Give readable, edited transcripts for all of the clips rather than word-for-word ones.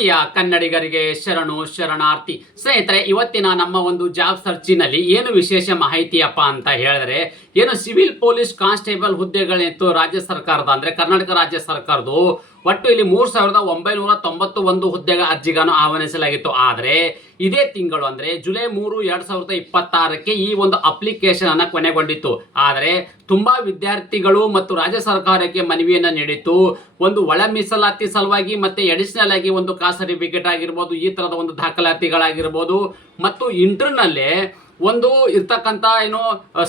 ಪ್ರೀತಿಯ ಕನ್ನಡಿಗರಿಗೆ ಶರಣು ಶರಣಾರ್ಥಿ. ಸ್ನೇಹಿತರೆ, ಇವತ್ತಿನ ನಮ್ಮ ಒಂದು ಜಾಬ್ ಸರ್ಚಿನಲ್ಲಿ ಏನು ವಿಶೇಷ ಮಾಹಿತಿಯಪ್ಪ ಅಂತ ಹೇಳಿದ್ರೆ, ಏನು ಸಿವಿಲ್ ಪೊಲೀಸ್ ಕಾನ್ಸ್ಟೇಬಲ್ ಹುದ್ದೆಗಳಿತ್ತು ರಾಜ್ಯ ಸರ್ಕಾರದ, ಅಂದ್ರೆ ಕರ್ನಾಟಕ ರಾಜ್ಯ ಸರ್ಕಾರದ್ದು ಒಟ್ಟು ಇಲ್ಲಿ 3991 ಹುದ್ದೆಗಳ ಅರ್ಜಿಗಳನ್ನು ಆಹ್ವಾನಿಸಲಾಗಿತ್ತು. ಆದರೆ ಇದೇ ತಿಂಗಳು ಅಂದ್ರೆ ಜುಲೈ 3, 2026ಕ್ಕೆ ಈ ಒಂದು ಅಪ್ಲಿಕೇಶನ್ ಅನ್ನ ಕೊನೆಗೊಂಡಿತ್ತು. ಆದರೆ ತುಂಬಾ ವಿದ್ಯಾರ್ಥಿಗಳು ಮತ್ತು ರಾಜ್ಯ ಸರ್ಕಾರಕ್ಕೆ ಮನವಿಯನ್ನ ನೀಡಿತ್ತು. ಒಂದು ಒಳ ಮೀಸಲಾತಿ ಸಲುವಾಗಿ ಮತ್ತೆ ಅಡಿಷನಲ್ ಆಗಿ ಒಂದು ಕಾಸ್ಟ್ ಸರ್ಟಿಫಿಕೇಟ್ ಆಗಿರ್ಬೋದು, ಈ ತರದ ಒಂದು ದಾಖಲಾತಿಗಳಾಗಿರ್ಬೋದು, ಮತ್ತು ಇಂಟರ್ನಲ್ಲೇ ಒಂದು ಇರ್ತಕ್ಕಂಥ ಏನು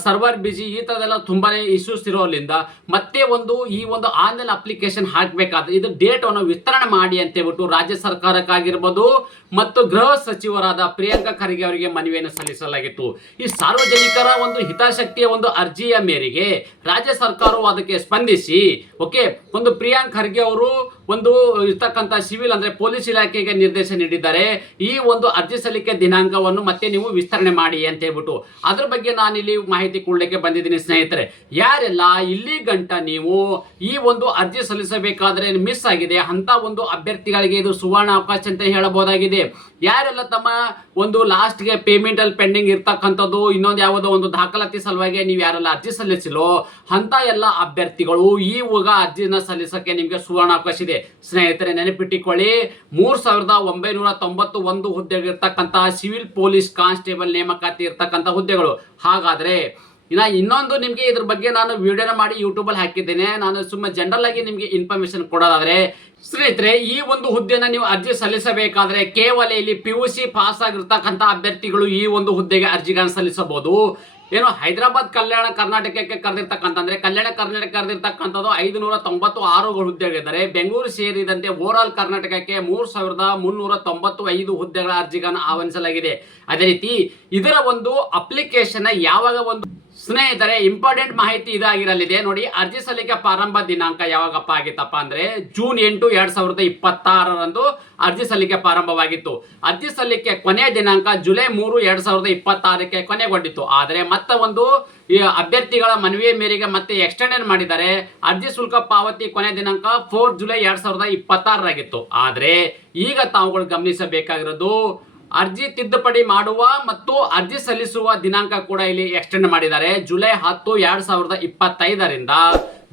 ಸರ್ವರ್ ಬಿಜಿ ಈ ಥರದೆಲ್ಲ ತುಂಬಾನೇ ಇಶ್ಯೂಸ್ ಇರೋದ್ರಿಂದ ಮತ್ತೆ ಈ ಒಂದು ಆನ್ಲೈನ್ ಅಪ್ಲಿಕೇಶನ್ ಹಾಕಬೇಕಾದ್ರೆ ಇದು ಡೇಟ್ ಅನ್ನು ವಿಸ್ತರಣೆ ಮಾಡಿ ಅಂತ ಹೇಳ್ಬಿಟ್ಟು ರಾಜ್ಯ ಸರ್ಕಾರಕ್ಕಾಗಿರ್ಬೋದು ಮತ್ತು ಗೃಹ ಸಚಿವರಾದ ಪ್ರಿಯಾಂಕಾ ಖರ್ಗೆ ಅವರಿಗೆ ಮನವಿಯನ್ನು ಸಲ್ಲಿಸಲಾಗಿತ್ತು. ಈ ಸಾರ್ವಜನಿಕರ ಒಂದು ಹಿತಾಸಕ್ತಿಯ ಒಂದು ಅರ್ಜಿಯ ಮೇರೆಗೆ ರಾಜ್ಯ ಸರ್ಕಾರವು ಅದಕ್ಕೆ ಸ್ಪಂದಿಸಿ ಒಂದು ಪ್ರಿಯಾಂಕ್ ಖರ್ಗೆ ಅವರು ಒಂದು ಇರ್ತಕ್ಕಂಥ ಸಿವಿಲ್ ಅಂದ್ರೆ ಪೊಲೀಸ್ ಇಲಾಖೆಗೆ ನಿರ್ದೇಶನ ನೀಡಿದ್ದಾರೆ. ಈ ಒಂದು ಅರ್ಜಿ ಸಲ್ಲಿಕೆ ದಿನಾಂಕವನ್ನು ಮತ್ತೆ ನೀವು ವಿಸ್ತರಣೆ ಮಾಡಿ ಅಂತ ಹೇಳ್ಬಿಟ್ಟು ಅದ್ರ ಬಗ್ಗೆ ನಾನು ಇಲ್ಲಿ ಮಾಹಿತಿ ಕೊಡ್ಲಿಕ್ಕೆ ಬಂದಿದ್ದೀನಿ. ಸ್ನೇಹಿತರೆ, ಯಾರೆಲ್ಲ ಇಲ್ಲಿ ಗಂಟ ನೀವು ಈ ಒಂದು ಅರ್ಜಿ ಸಲ್ಲಿಸಬೇಕಾದ್ರೆ ಮಿಸ್ ಆಗಿದೆ ಅಂತ ಒಂದು ಅಭ್ಯರ್ಥಿಗಳಿಗೆ ಇದು ಸುವರ್ಣ ಅವಕಾಶ ಅಂತ ಹೇಳಬಹುದಾಗಿದೆ. ಯಾರೆಲ್ಲ ತಮ್ಮ ಒಂದು ಲಾಸ್ಟ್ಗೆ ಪೇಮೆಂಟ್ ಅಲ್ಲಿ ಪೆಂಡಿಂಗ್ ಇರ್ತಕ್ಕಂಥದ್ದು, ಇನ್ನೊಂದು ಯಾವುದೋ ಒಂದು ದಾಖಲಾತಿ ಸಲುವಾಗಿ ನೀವು ಯಾರೆಲ್ಲ ಅರ್ಜಿ ಸಲ್ಲಿಸಿಲ್ಲೋ ಅಂತ ಎಲ್ಲ ಅಭ್ಯರ್ಥಿಗಳು ಈವಾಗ ಅರ್ಜಿನ ಸಲ್ಲಿಸಕ್ಕೆ ನಿಮಗೆ ಸುವರ್ಣ ಅವಕಾಶ ಇದೆ. ಸ್ನೇಹಿತರೆ, ನೆನಪಿಟ್ಟಿಕೊಳ್ಳಿ, 3991 ಹುದ್ದೆಗಳಿರ್ತಕ್ಕಂಥ ಸಿವಿಲ್ ಪೊಲೀಸ್ ಕಾನ್ಸ್ಟೇಬಲ್ ನೇಮಕಾತಿ ಇರ್ತಕ್ಕಂಥ ಹುದ್ದೆಗಳು. ಹಾಗಾದ್ರೆ ಇನ್ನೊಂದು ನಿಮಗೆ ಇದ್ರ ಬಗ್ಗೆ ನಾನು ವಿಡಿಯೋನ ಮಾಡಿ ಯೂಟ್ಯೂಬ್ ಅಲ್ಲಿ ಹಾಕಿದ್ದೇನೆ. ನಾನು ಸುಮ್ಮನೆ ಜನರಲ್ ಆಗಿ ನಿಮಗೆ ಇನ್ಫಾರ್ಮೇಶನ್ ಕೊಡೋದಾದ್ರೆ, ಸ್ನೇಹಿತರೆ, ಈ ಒಂದು ಹುದ್ದೆನ ನೀವು ಅರ್ಜಿ ಸಲ್ಲಿಸಬೇಕಾದ್ರೆ ಕೇವಲ ಇಲ್ಲಿ PUC ಪಾಸ್ ಆಗಿರ್ತಕ್ಕಂಥ ಅಭ್ಯರ್ಥಿಗಳು ಈ ಒಂದು ಹುದ್ದೆಗೆ ಅರ್ಜಿಗಳನ್ನು ಸಲ್ಲಿಸಬಹುದು. ಏನು ಹೈದರಾಬಾದ್ ಕಲ್ಯಾಣ ಕರ್ನಾಟಕಕ್ಕೆ ಕರೆದಿರ್ತಕ್ಕಂಥ ಅಂದ್ರೆ ಕಲ್ಯಾಣ ಕರ್ನಾಟಕ ಕರೆದಿರ್ತಕ್ಕಂಥದ್ದು 596 ಹುದ್ದೆಗಳಿದ್ದಾರೆ. ಬೆಂಗಳೂರು ಸೇರಿದಂತೆ ಓವರ್ ಆಲ್ ಕರ್ನಾಟಕಕ್ಕೆ 3395 ಹುದ್ದೆಗಳ ಅರ್ಜಿಗಳನ್ನು ಆಹ್ವಾನಿಸಲಾಗಿದೆ. ಅದೇ ರೀತಿ ಇದರ ಒಂದು ಅಪ್ಲಿಕೇಶನ್ ಯಾವಾಗ ಸ್ನೇಹಿತರೆ, ಇಂಪಾರ್ಟೆಂಟ್ ಮಾಹಿತಿ ಇದಾಗಿರಲಿದೆ ನೋಡಿ. ಅರ್ಜಿ ಸಲ್ಲಿಕೆ ಪ್ರಾರಂಭ ದಿನಾಂಕ ಯಾವಾಗಪ್ಪ ಆಗಿತ್ತಪ್ಪ ಅಂದ್ರೆ ಜೂನ್ 8, 2026ರಂದು ಅರ್ಜಿ ಸಲ್ಲಿಕೆ ಪ್ರಾರಂಭವಾಗಿತ್ತು. ಅರ್ಜಿ ಸಲ್ಲಿಕೆ ಕೊನೆಯ ದಿನಾಂಕ ಜುಲೈ 3, 2026ಕ್ಕೆ ಕೊನೆಗೊಂಡಿತ್ತು. ಆದರೆ ಮತ್ತೆ ಅಭ್ಯರ್ಥಿಗಳ ಮನವಿಯ ಮೇರೆಗೆ ಮತ್ತೆ ಎಕ್ಸ್ಟೆಂಡ್ ಮಾಡಿದ್ದಾರೆ. ಅರ್ಜಿ ಶುಲ್ಕ ಪಾವತಿ ಕೊನೆಯ ದಿನಾಂಕ 4 ಜುಲೈ 2026ರಾಗಿತ್ತು. ಆದರೆ ಈಗ ತಾವುಗಳು ಗಮನಿಸಬೇಕಾಗಿರೋದು, ಅರ್ಜಿ ತಿದ್ದುಪಡಿ ಮಾಡುವ ಮತ್ತು ಅರ್ಜಿ ಸಲ್ಲಿಸುವ ದಿನಾಂಕ ಕೂಡ ಇಲ್ಲಿ ಎಕ್ಸ್ಟೆಂಡ್ ಮಾಡಿದ್ದಾರೆ. ಜುಲೈ 10, 2025ರಿಂದ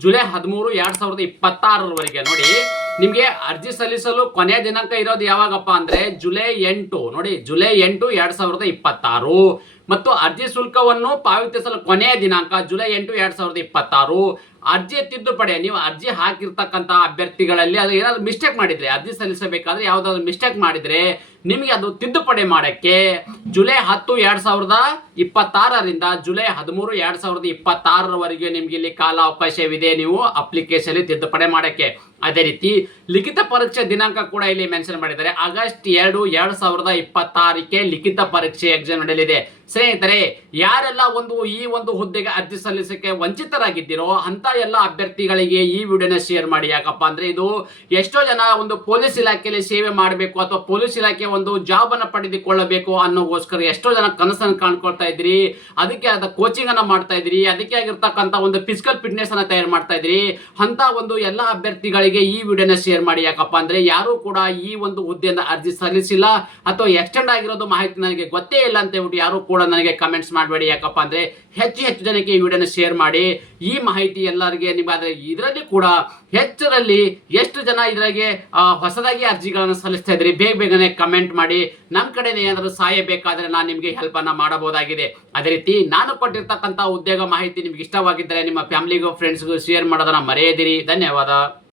ಜುಲೈ 13, 2026ರವರೆಗೆ ನೋಡಿ. ನಿಮಗೆ ಅರ್ಜಿ ಸಲ್ಲಿಸಲು ಕೊನೆಯ ದಿನಾಂಕ ಇರೋದು ಯಾವಾಗಪ್ಪ ಅಂದ್ರೆ ಜುಲೈ 8 ನೋಡಿ, ಜುಲೈ 8, 2026 ಮತ್ತು ಅರ್ಜಿ ಶುಲ್ಕವನ್ನು ಪಾವತಿಸಲು ಕೊನೆಯ ದಿನಾಂಕ ಜುಲೈ 8, 2026. ಅರ್ಜಿ ತಿದ್ದುಪಡಿ ನೀವು ಅರ್ಜಿ ಹಾಕಿರ್ತಕ್ಕಂಥ ಅಭ್ಯರ್ಥಿಗಳಲ್ಲಿ ಅದು ಏನಾದ್ರು ಮಿಸ್ಟೇಕ್ ಮಾಡಿದ್ರೆ, ಅರ್ಜಿ ಸಲ್ಲಿಸಬೇಕಾದ್ರೆ ಯಾವ್ದಾದ್ರು ಮಿಸ್ಟೇಕ್ ಮಾಡಿದ್ರೆ ನಿಮಗೆ ಅದು ತಿದ್ದುಪಡಿ ಮಾಡಕ್ಕೆ ಜುಲೈ 10, 2026ರಿಂದ ಜುಲೈ 13, 2026ರವರೆಗೆ ನಿಮ್ಗೆ ಇಲ್ಲಿ ಕಾಲಾವಕಾಶವಿದೆ ನೀವು ಅಪ್ಲಿಕೇಶನ್ ತಿದ್ದುಪಡಿ ಮಾಡಕ್ಕೆ. ಅದೇ ರೀತಿ ಲಿಖಿತ ಪರೀಕ್ಷೆ ದಿನಾಂಕ ಕೂಡ ಇಲ್ಲಿ ಮೆನ್ಷನ್ ಮಾಡಿದ್ದಾರೆ. ಆಗಸ್ಟ್ 2, 2026ಕ್ಕೆ ಲಿಖಿತ ಪರೀಕ್ಷೆ ಎಕ್ಸಾಮ್ ನಡೆಯಲಿದೆ. ಸ್ನೇಹಿತರೆ, ಯಾರೆಲ್ಲ ಈ ಒಂದು ಹುದ್ದೆಗೆ ಅರ್ಜಿ ಸಲ್ಲಿಸಕ್ಕೆ ವಂಚಿತರಾಗಿದ್ದೀರೋ ಅಂತ ಎಲ್ಲ ಅಭ್ಯರ್ಥಿಗಳಿಗೆ ಈ ವಿಡಿಯೋನ ಶೇರ್ ಮಾಡಿ. ಯಾಕಪ್ಪ ಅಂದ್ರೆ ಇದು ಎಷ್ಟೋ ಜನ ಒಂದು ಪೊಲೀಸ್ ಇಲಾಖೆಯಲ್ಲಿ ಸೇವೆ ಮಾಡಬೇಕು ಅಥವಾ ಪೊಲೀಸ್ ಇಲಾಖೆ ಒಂದು ಜಾಬ್ ಅನ್ನ ಪಡೆದುಕೊಳ್ಳಬೇಕು ಅನ್ನೋಗೋಸ್ಕರ ಎಷ್ಟೋ ಜನ ಕನಸನ್ನು ಕಾಣ್ಕೊಳ್ತಾ ಇದ್ರಿ. ಅದಕ್ಕೆ ಆದ ಕೋಚಿಂಗ್ ಅನ್ನ ಮಾಡ್ತಾ ಇದ್ರಿ, ಅದಕ್ಕೆ ಆಗಿರ್ತಕ್ಕಂಥ ಒಂದು ಫಿಸಿಕಲ್ ಫಿಟ್ನೆಸ್ ಅನ್ನ ತಯಾರು ಮಾಡ್ತಾ ಇದ್ರಿ. ಅಂತ ಎಲ್ಲ ಅಭ್ಯರ್ಥಿಗಳಿಗೆ ಈ ವಿಡಿಯೋನ ಶೇರ್ ಮಾಡಿ. ಯಾಕಪ್ಪ ಅಂದ್ರೆ ಯಾರು ಕೂಡ ಈ ಒಂದು ಹುದ್ದೆಯಿಂದ ಅರ್ಜಿ ಸಲ್ಲಿಸಿಲ್ಲ ಅಥವಾ ಎಕ್ಸ್ಟೆಂಡ್ ಆಗಿರೋದು ಮಾಹಿತಿ ನನಗೆ ಗೊತ್ತೇ ಇಲ್ಲ ಅಂತ ಹೇಳ್ಬಿಟ್ಟು ಯಾರು ಕೂಡ ನನಗೆ ಕಮೆಂಟ್ಸ್ ಮಾಡಬೇಡಿ. ಯಾಕಪ್ಪ ಅಂದ್ರೆ ಹೆಚ್ಚು ಜನಕ್ಕೆ ಈ ವಿಡಿಯೋನ ಶೇರ್ ಮಾಡಿ. ಈ ಮಾಹಿತಿ ಎಲ್ಲರಿಗೆ ನಿಮಗೆ ಇದರಲ್ಲಿ ಕೂಡ ಹೆಚ್ಚರಲ್ಲಿ ಎಷ್ಟು ಜನ ಇದ್ರಾಗೆ ಹೊಸದಾಗಿ ಅರ್ಜಿಗಳನ್ನು ಸಲ್ಲಿಸ್ತಾ ಇದ್ರಿ ಬೇಗನೆ ಕಮೆಂಟ್ ಮಾಡಿ. ನಮ್ಮ ಕಡೆ ಏನಾದರೂ ಸಹಾಯ ಬೇಕಾದ್ರೆ ನಾನು ನಿಮಗೆ ಹೆಲ್ಪ್ ಅನ್ನ ಮಾಡಬಹುದಾಗಿದೆ. ಅದೇ ರೀತಿ ನಾನು ಕೊಟ್ಟಿರ್ತಕ್ಕಂಥ ಉದ್ಯೋಗ ಮಾಹಿತಿ ನಿಮ್ಗೆ ಇಷ್ಟವಾಗಿದ್ದರೆ ನಿಮ್ಮ ಫ್ಯಾಮಿಲಿಗೂ ಫ್ರೆಂಡ್ಸ್ಗೂ ಶೇರ್ ಮಾಡೋದನ್ನ ಮರೆಯದಿರಿ. ಧನ್ಯವಾದ.